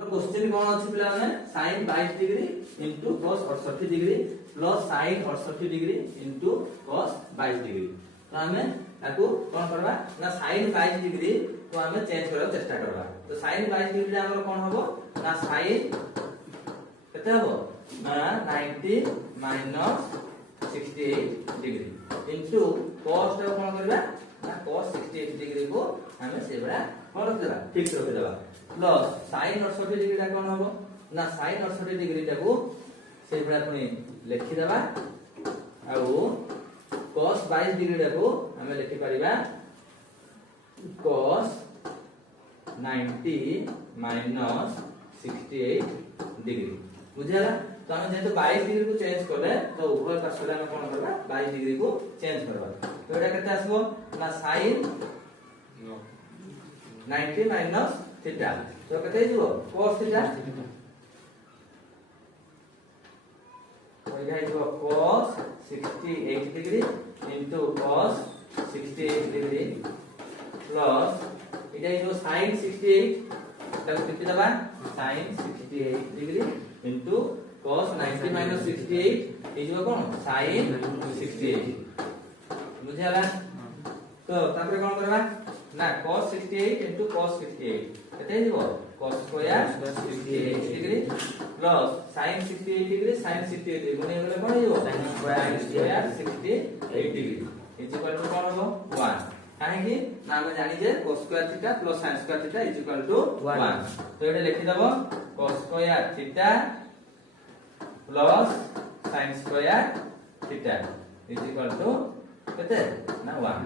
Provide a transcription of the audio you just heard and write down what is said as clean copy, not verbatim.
Question कौन अछि पिला माने sin 22 degree into cos 68 degree plus sin 68 degree into cos 22 degree. तो हमें ताको कोन करबा ना sin 22 डिग्री को हमें चेंज करबा चेष्टा करबा। तो sin 22 डिग्री हमर कोन हबो ना sin केते हबो ना 90 माइनस 68 डिग्री इनटू cos टा कोन करबा ना cos 68 डिग्री को हमें सेबरा कोन रख देबा ठीक रख देबा प्लस sin 68 डिग्री टा कोन हबो ना sin 68 डिग्री टा को सेबरा पुनी लिखि देबा आउ cos 22 डिग्री टा को हमें लिखि परिबा cos 90 माइनस 68 डिग्री बुझला। तो हम जेतो 22 डिग्री को चेंज करले तो उभय पार्श्व में कोन करबा 22 डिग्री को चेंज करबा। तो एटा केते आसबो ना sin 90 माइनस थीटा तो केते हिजो cos थीटा ओइगा हिजो cos 68 degree into cos 68 degree plus इटा हिजो sin 68 ताको केते दबा sin 68 degree into cos 90 minus 68 हिजो कोन sin 68 बुझला। तो तापर कोन करबा ना cos 68 into cos 68 केते हिजो cos square 68 degree plus sin 68 degree sin 68 degree गुणे गले कोन हिजो sin square 68 degree equal to कोन हो 1 काहे कि ना हम जानि जे cos square theta plus sin square theta equal to 1। तो एटा लिखि दबो cos square theta plus sin square theta equal to केते ना 1।